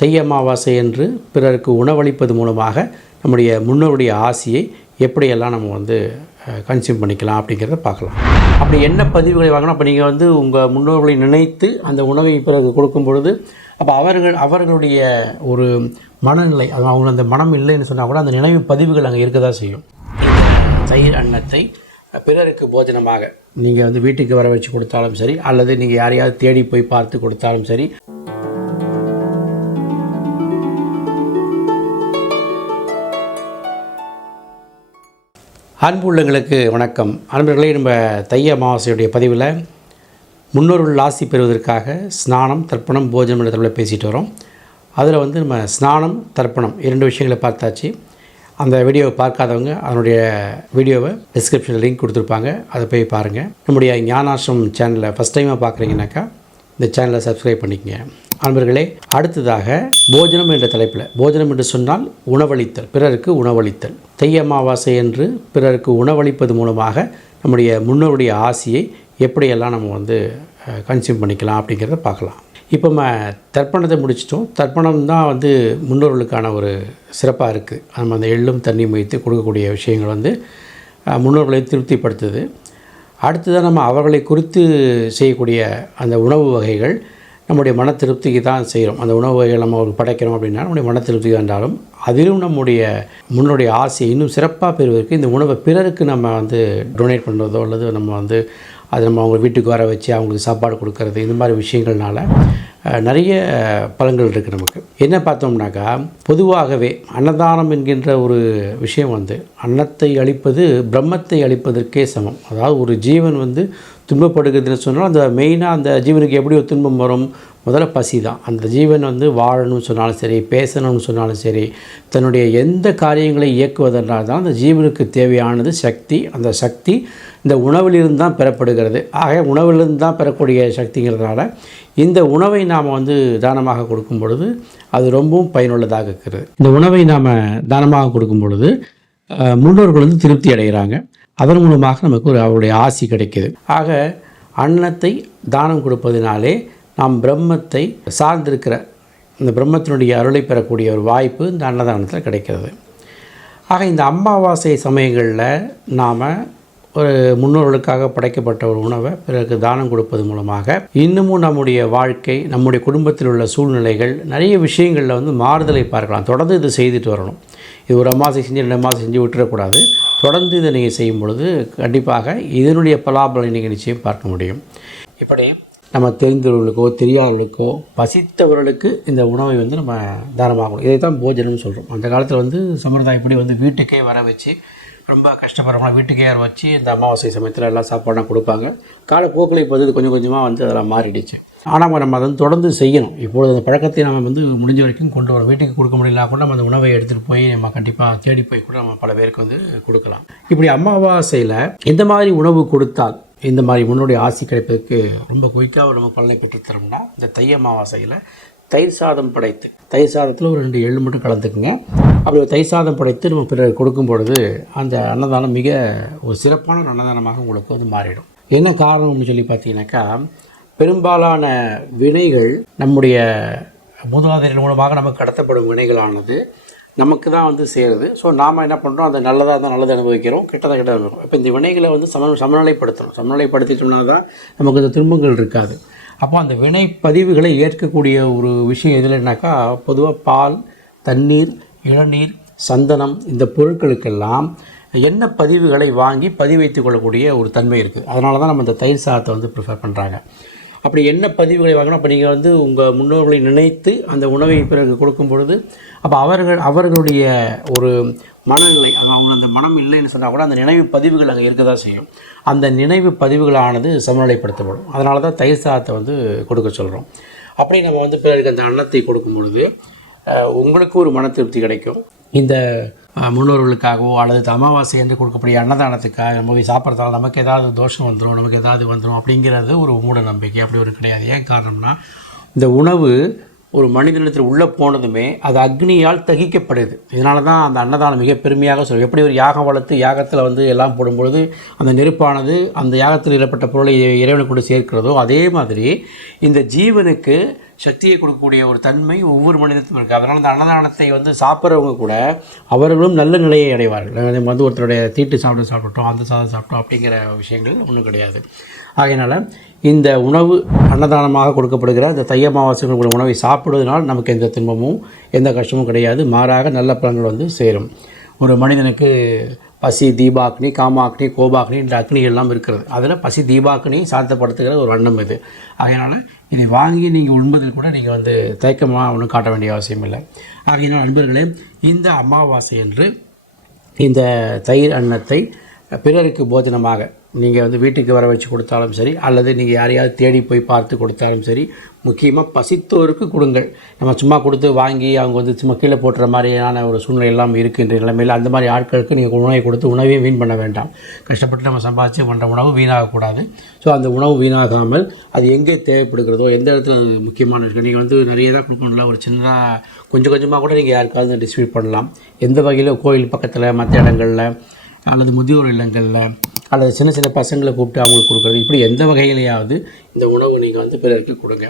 தை அமாவாசை என்று பிறருக்கு உணவளிப்பது மூலமாக நம்முடைய முன்னோருடைய ஆசியை எப்படியெல்லாம் நம்ம கன்சியூம் பண்ணிக்கலாம் அப்படிங்கிறத பார்க்கலாம். அப்படி என்ன பதிவுகளை வாங்கணும்? அப்போ நீங்கள் உங்கள் முன்னோர்களை நினைத்து அந்த உணவை பிறகு கொடுக்கும் பொழுது அப்போ அவர்களுடைய ஒரு மனநிலை, அவங்க அந்த மனம் இல்லைன்னு சொன்னால் கூட அந்த நினைவு பதிவுகள் அங்கே இருக்க தான் செய்யும். தயிர் அன்னத்தை பிறருக்கு போஜனமாக நீங்கள் வீட்டுக்கு வர வச்சு கொடுத்தாலும் சரி, அல்லது நீங்கள் யாரையாவது தேடி போய் பார்த்து கொடுத்தாலும் சரி. அன்பு உள்ளங்களுக்கு வணக்கம். அன்பர்களே, நம்ம தை அமாவாசையுடைய பதிவில் முன்னோர்கள் ஆசி பெறுவதற்காக ஸ்நானம், தர்ப்பணம், போஜனம் என்ற தலைப்பில் பேசிட்டு வரோம். அதில் நம்ம ஸ்நானம், தர்ப்பணம் 2 விஷயங்களை பார்த்தாச்சு. அந்த வீடியோவை பார்க்காதவங்க அதனுடைய வீடியோவை டிஸ்கிரிப்ஷனில் லிங்க் கொடுத்துருப்பாங்க, அதை போய் பாருங்கள். நம்முடைய ஞானாசிரமம் சேனலை ஃபஸ்ட் டைமாக பார்க்குறீங்கன்னாக்கா இந்த சேனலை சப்ஸ்கிரைப் பண்ணிக்கங்க. அன்பர்களே, அடுத்ததாக போஜனம் என்ற தலைப்பில், போஜனம் என்று சொன்னால் உணவளித்தல், பிறருக்கு உணவளித்தல். தை அமாவாசை என்று பிறருக்கு உணவளிப்பது மூலமாக நம்முடைய முன்னோருடைய ஆசியை எப்படியெல்லாம் நம்ம கன்சியூம் பண்ணிக்கலாம் அப்படிங்கிறத பார்க்கலாம். இப்போ நம்ம தர்ப்பணத்தை முடிச்சிட்டோம். தர்ப்பணம் தான் முன்னோர்களுக்கான ஒரு சிறப்பாக இருக்குது. நம்ம அந்த எள்ளும் தண்ணியும் வைத்து கொடுக்கக்கூடிய விஷயங்கள் முன்னோர்களை திருப்திப்படுத்துது. அடுத்ததாக நம்ம அவர்களை குறித்து செய்யக்கூடிய அந்த உணவு வகைகள் நம்முடைய மன திருப்திக்கு தான் செய்கிறோம். அந்த உணவு வகைகள் நம்ம அவருக்கு படைக்கிறோம் அப்படின்னா நம்முடைய மன திருப்தி என்றாலும் அதிலும் நம்முடைய முன்னுடைய ஆசையை இன்னும் சிறப்பாக பெறுவதற்கு இந்த உணவை பிறருக்கு நம்ம டொனேட் பண்ணுறதோ அல்லது நம்ம அது நம்ம அவங்க வீட்டுக்கு வர வச்சு அவங்களுக்கு சாப்பாடு கொடுக்கறது, இந்த மாதிரி விஷயங்கள்னால நிறைய பலன்கள் இருக்குது. நமக்கு என்ன பார்த்தோம்னாக்கா, பொதுவாகவே அன்னதானம் என்கின்ற ஒரு விஷயம் அன்னத்தை அளிப்பது பிரம்மத்தை அளிப்பதற்கே சமம். அதாவது ஒரு ஜீவன் துன்பப்படுகிறதுன்னு சொன்னால் அந்த மெயினாக அந்த ஜீவனுக்கு எப்படி ஒரு துன்பம் வரும்? முதல்ல பசி தான். அந்த ஜீவன் வாழணும்னு சொன்னாலும் சரி, பேசணும்னு சொன்னாலும் சரி, தன்னுடைய எந்த காரியங்களை இயக்குவதனால் தான் அந்த ஜீவனுக்கு தேவையானது சக்தி. அந்த சக்தி இந்த உணவிலிருந்து தான் பெறப்படுகிறது. ஆக உணவிலிருந்து தான் பெறக்கூடிய சக்திங்கிறதுனால இந்த உணவை நாம் தானமாக கொடுக்கும் பொழுது அது ரொம்பவும் பயனுள்ளதாக இருக்கிறது. இந்த உணவை நாம் தானமாக கொடுக்கும் பொழுது முன்னோர்கள் திருப்தி அடைகிறாங்க. அதன் மூலமாக நமக்கு அவருடைய ஆசி கிடைக்கிது. ஆக அன்னத்தை தானம் கொடுப்பதினாலே நாம் பிரம்மத்தை சார்ந்திருக்கிற இந்த பிரம்மத்தினுடைய அருளை பெறக்கூடிய ஒரு வாய்ப்பு இந்த அன்னதானத்தில் கிடைக்கிறது. ஆக இந்த அமாவாசை சமயங்களில் நாம் ஒரு முன்னோர்களுக்காக படைக்கப்பட்ட ஒரு உணவை பிறகு தானம் கொடுப்பது மூலமாக இன்னமும் நம்முடைய வாழ்க்கை, நம்முடைய குடும்பத்தில் உள்ள சூழ்நிலைகள், நிறைய விஷயங்களில் மாறுதலை பார்க்கலாம். தொடர்ந்து இது செய்துட்டு வரணும். இது ஒரு அமாவாசை செஞ்சு 2 அமாவாசை செஞ்சு விட்டுறக்கூடாது. தொடர்ந்து இதை நீங்கள் செய்யும் பொழுது கண்டிப்பாக இதனுடைய பலாபலனை நீங்கள் நிச்சயம் பார்க்க முடியும். இப்படி நம்ம தெரிந்தவர்களுக்கோ தெரியாதவர்களுக்கோ பசித்தவர்களுக்கு இந்த உணவை நம்ம தானமாகணும். இதை தான் போஜனம்னு சொல்கிறோம். அந்த காலத்தில் சம்பிரதாயப்படி வீட்டுக்கே வர வச்சு ரொம்ப கஷ்டப்படுறவங்க வீட்டுக்கே வர வச்சு இந்த அமாவாசை சமயத்தில் எல்லாம் சாப்பாடுலாம் கொடுப்பாங்க. காலப்போக்கில் இப்போ கொஞ்சம் கொஞ்சமாக அதெல்லாம் மாறிடுச்சு. ஆனால் நம்ம அதை தொடர்ந்து செய்யணும். இப்பொழுது அந்த பழக்கத்தை நம்ம முடிஞ்ச வரைக்கும் கொண்டு வரோம். வீட்டுக்கு கொடுக்க முடியலனா கூட நம்ம அந்த உணவை எடுத்துகிட்டு போய் நம்ம கண்டிப்பாக தேடி போய் கூட நம்ம பல பேருக்கு கொடுக்கலாம். இப்படி அமாவாசையில் இந்த மாதிரி உணவு கொடுத்தால் இந்த மாதிரி முன்னோடைய ஆசி கிடைப்பதற்கு ரொம்ப குயிக்காக நம்ம பலனை பெற்றுத்தரோம்னா, இந்த தை அமாவாசையில் தயிர் சாதம் படைத்து, தயிர் சாதத்தில் ஒரு 2 எள்ளு மட்டும் கலந்துக்குங்க. அப்படி ஒரு தயிர் சாதம் படைத்து நம்ம பிறகு கொடுக்கும் பொழுது அந்த அன்னதானம் மிக ஒரு சிறப்பான அன்னதானமாக உங்களுக்கு மாறிடும். என்ன காரணம்னு சொல்லி பார்த்தீங்கன்னாக்கா, பெரும்பாலான வினைகள் நம்முடைய மூதாதையர்கள் மூலமாக நமக்கு கடத்தப்படும் வினைகளானது நமக்கு தான் சேருது. ஸோ நாம் என்ன பண்ணுறோம், அந்த நல்லதாக இருந்தால் நல்லதை அனுபவிக்கிறோம், கெட்டதாக கெட்டதாக அனுபவிக்கிறோம். இப்போ இந்த வினைகளை சமநிலைப்படுத்துகிறோம். சமநிலைப்படுத்திட்டோம்னா தான் நமக்கு இந்த துன்பங்கள் இருக்காது. அப்போ அந்த வினை பதிவுகளை ஏற்கக்கூடிய ஒரு விஷயம் எதுலனாக்கா, பொதுவாக பால், தண்ணீர், இளநீர், சந்தனம் இந்த பொருட்களுக்கெல்லாம் எண்ணெய் பதிவுகளை வாங்கி பதிவைத்து கொள்ளக்கூடிய ஒரு தன்மை இருக்குது. அதனால தான் நம்ம இந்த தயிர் சாதத்தை ப்ரிஃபர் பண்ணுறாங்க. அப்படி என்ன பதிவுகளை வாங்கணும்? அப்போ நீங்கள் உங்கள் முன்னோர்களை நினைத்து அந்த உணவை பிறகு கொடுக்கும் பொழுது அப்போ அவர்களுடைய ஒரு மனநிலை, அவங்க அந்த மனம் இல்லைன்னு சொன்னால் கூட அந்த நினைவு பதிவுகள் அங்கே இருக்க தான் செய்யும். அந்த நினைவு பதிவுகளானது சமநிலைப்படுத்தப்படும். அதனால தான் தயிர் சாதத்தை கொடுக்க சொல்கிறோம். அப்படி நம்ம பிறகு அந்த அன்னத்தை கொடுக்கும் பொழுது உங்களுக்கு ஒரு மன திருப்தி கிடைக்கும். இந்த முன்னோர்களுக்காகவோ அல்லது அமாவாசை என்று கொடுக்கக்கூடிய அன்னதானத்துக்காக நம்ம போய் சாப்பிட்றதால நமக்கு ஏதாவது தோஷம் வந்துடும், நமக்கு ஏதாவது வந்துடும் அப்படிங்கிறது ஒரு மூட நம்பிக்கை. அப்படி ஒரு கிடையாது. ஏன் காரணம்னா, இந்த உணவு ஒரு மனிதனிடத்தில் உள்ளே போனதுமே அது அக்னியால் தகிக்கப்படுது. இதனால தான் அந்த அன்னதானம் மிக பெருமையாக சொல்லும். எப்படி ஒரு யாகம் வளர்த்து யாகத்தில் எல்லாம் போடும்பொழுது அந்த நெருப்பானது அந்த யாகத்தில் இடப்பட்ட பொருளை இறைவனை கொண்டு சேர்க்கிறதோ, அதே மாதிரி இந்த ஜீவனுக்கு சக்தியை கொடுக்கக்கூடிய ஒரு தன்மை ஒவ்வொரு மனிதத்துக்கும் இருக்குது. அதனால் அந்த அன்னதானத்தை வந்து சாப்பிட்றவங்க கூட அவர்களும் நல்ல நிலையை அடைவார்கள். நம்ம வந்து ஒருத்தருடைய தீட்டு சாப்பிட்டோம், அந்த சாதம் சாப்பிட்டோம் அப்படிங்கிற விஷயங்கள் ஒன்றும் கிடையாது. ஆகையினால் இந்த உணவு அன்னதானமாக கொடுக்கப்படுகிற இந்த தை அமாவாசைகளுடைய உணவை சாப்பிடுவதனால் நமக்கு எந்த துன்பமும் எந்த கஷ்டமும் கிடையாது. மாறாக நல்ல பலன்கள் வந்து சேரும். ஒரு மனிதனுக்கு பசி தீபாக்னி, காமாக்னி, கோபாக்னி என்ற அக்னிகள் எல்லாம் இருக்கிறது. அதில் பசி தீபாக்னி சாந்தப்படுத்துகிற ஒரு வண்ணம் இது. அதனால் இதை வாங்கி நீங்கள் உண்பதில் கூட நீங்கள் வந்து தயக்கமாக ஒன்றும் காட்ட வேண்டிய அவசியம் இல்லை. ஆகையினால் நண்பர்களே, இந்த அமாவாசை என்று இந்த தயிர் அன்னத்தை பிறருக்கு போஜனமாக நீங்கள் வந்து வீட்டுக்கு வர வச்சு கொடுத்தாலும் சரி, அல்லது நீங்கள் யாரையாவது தேடி போய் பார்த்து கொடுத்தாலும் சரி, முக்கியமாக பசித்தோருக்கு கொடுங்கள். நம்ம சும்மா கொடுத்து வாங்கி அவங்க வந்து சும்மா கீழே போட்டுற மாதிரியான ஒரு சூழ்நிலை எல்லாம் இருக்கின்ற நிலைமையில் அந்த மாதிரி ஆட்களுக்கு நீங்கள் உணவை கொடுத்து உணவையும் வீண் பண்ண வேண்டாம். கஷ்டப்பட்டு நம்ம சம்பாதிச்சு பண்ணுற உணவு வீணாகக்கூடாது. ஸோ அந்த உணவு வீணாகாமல் அது எங்கே தேவைப்படுகிறதோ, எந்த இடத்துல முக்கியமான விஷயம் நீங்கள் வந்து நிறைய தான் கொடுக்கணும்ல, ஒரு சின்னதாக கொஞ்சம் கொஞ்சமாக கூட நீங்கள் யாருக்காவது டிஸ்ட்ரிபியூட் பண்ணலாம். எந்த வகையில் கோயில் பக்கத்தில், மற்ற இடங்களில், அல்லது முதியோர் இல்லங்களில், அல்லது சின்ன சின்ன பசங்களை கூப்பிட்டு அவங்களுக்கு கொடுக்குறது, இப்படி எந்த வகையிலையாவது இந்த உணவு நீங்கள் வந்து பிறருக்கு கொடுங்க.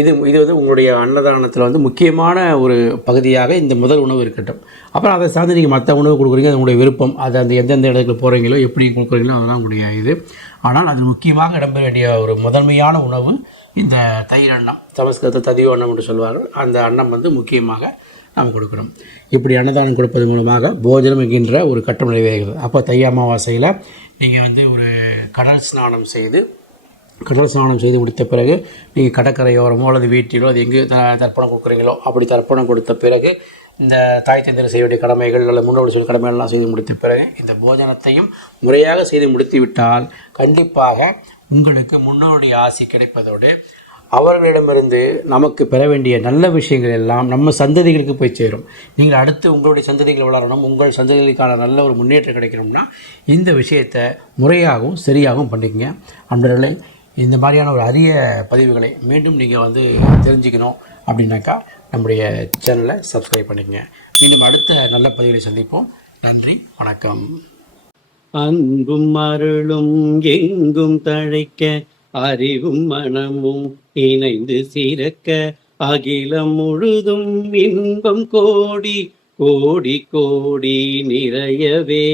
இது வந்து உங்களுடைய அன்னதானத்தில் வந்து முக்கியமான ஒரு பகுதியாக இந்த முதல் உணவு இருக்கட்டும். அப்புறம் அதை சார்ந்து நீங்கள் மற்ற உணவு கொடுக்குறீங்க, அது உங்களுடைய விருப்பம். அது அந்த எந்தெந்த இடத்துல போகிறீங்களோ, எப்படி கொடுக்குறீங்களோ அதெல்லாம் உங்களுடைய இது. ஆனால் அது முக்கியமாக இடம்பெற வேண்டிய ஒரு முதன்மையான உணவு இந்த தயிர் அன்னம், சமஸ்கிருதத்தில் ததியோ அன்னம் என்று சொல்வார்கள். அந்த அன்னம் வந்து முக்கியமாக நாம் கொடுக்குறோம். இப்படி அன்னதானம் கொடுப்பது மூலமாக போஜனம் என்கின்ற ஒரு கட்டம் நிறைவேறுகிறது. அப்போ தை அமாவாசையில் நீங்கள் வந்து ஒரு கடல் ஸ்நானம் செய்து முடித்த பிறகு நீங்கள் கடற்கரையோரமோ அல்லது வீட்டிலோ அது எங்கே தர்ப்பணம் கொடுக்குறீங்களோ அப்படி தர்ப்பணம் கொடுத்த பிறகு இந்த தாய் தந்தையர் செய்ய வேண்டிய கடமைகள் அல்லது முன்னோடி சொல்ல கடமைகள்லாம் செய்து முடித்த பிறகு இந்த போஜனத்தையும் முறையாக செய்து முடித்து விட்டால் கண்டிப்பாக உங்களுக்கு முன்னோருடைய ஆசி கிடைப்பதோடு அவர்களிடமிருந்து நமக்கு பெற வேண்டிய நல்ல விஷயங்கள் எல்லாம் நம்ம சந்ததிகளுக்கு போய் சேரும். நீங்கள் அடுத்து உங்களுடைய சந்ததிகள் வளரணும், உங்கள் சந்ததிகளுக்கான நல்ல ஒரு முன்னேற்றம் கிடைக்கணும்னா இந்த விஷயத்தை முறையாகவும் சரியாகவும் பண்ணிக்கங்க. அன்பர்களே, இந்த மாதிரியான ஒரு அரிய பதிவுகளை மீண்டும் நீங்கள் வந்து தெரிஞ்சுக்கணும் அப்படின்னாக்கா நம்முடைய சேனலை சப்ஸ்கிரைப் பண்ணிக்கங்க. மீண்டும் அடுத்த நல்ல பதிவுகளை சந்திப்போம். நன்றி, வணக்கம். அன்பும் அருளும் எங்கும் தழைக்க, அறிவும் மனமும் இணைந்து சிறக்க, அகிலம் முழுதும் இன்பம் கோடி கோடி கோடி நிறையவே.